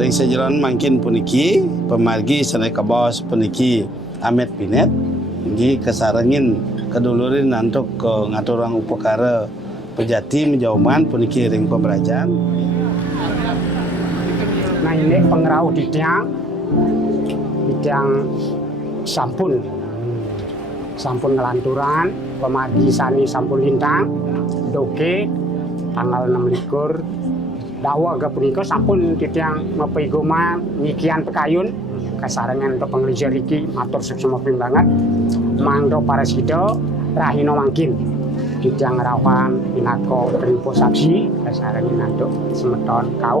Ring sajalan mangkin puniki pemargi sanai kabos puniki Amet Pinet gi kesarengin kedulurin nantuk ke ngaturang upakara pejati menjauman puniki ring pemberajaan. Nah ini pengerau di tiang sampun ngelanturan pemargi sani sampun lintang doke tanggal 6 likur dakwa ke punika sampun titiang mapigoma nyikian pekayun kasarengan untuk pengelisir iki matur suksema banget mangdo parasida rahino mangkin titiang rawan pinako rimpo saksi kasarengan untuk semeton kau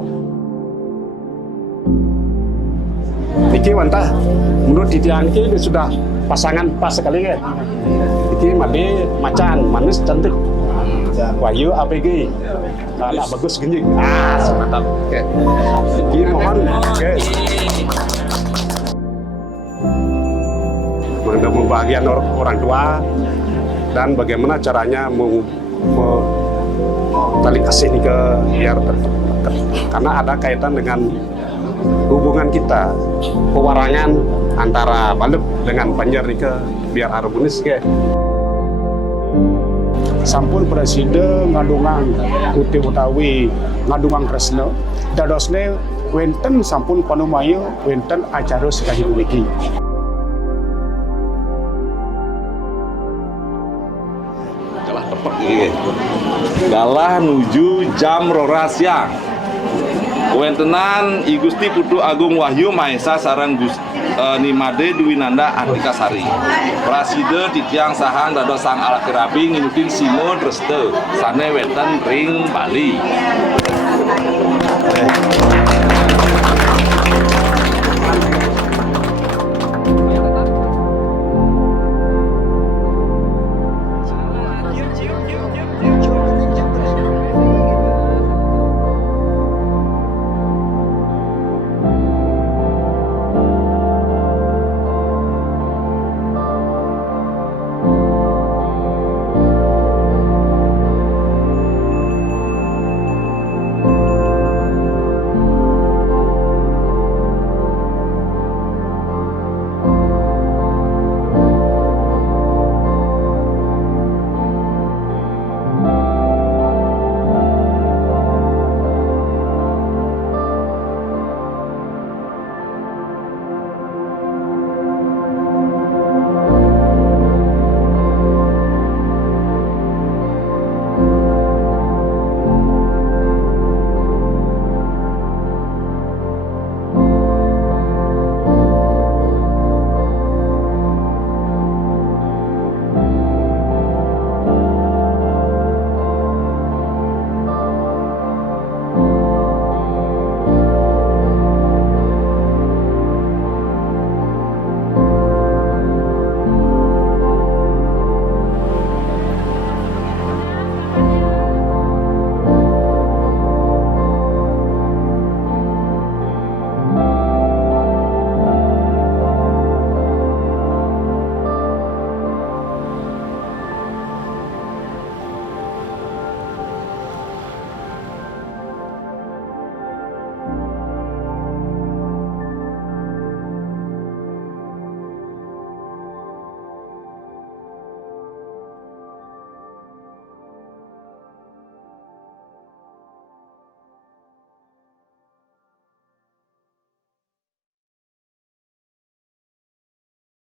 iki wantah menurut titiang iki sudah pasangan pas sekali kan iki made macan manis cantik Wahyu APG anak bagus genjing mantap oke ini mohon guys mengenai membahagiakan orang tua dan bagaimana caranya tali kasih ini ke biar dekat karena ada kaitan dengan hubungan kita pewarangan antara Balep dengan Banjar ke biar harmonis ke sampun presiden ngadungan Uti Utawi ngadungan Kresna dadosne wenten sampun panumayu wenten acara sekali puniki galah tepat iki galah nuju jam 12 siang wentenan I Gusti Putu Agung Wahyu Maesa sareng Nimade Dwinanda Artikasari Prasida titiang sahang dados sang alakirabi nginutin Simo Dreste sane weten ring Bali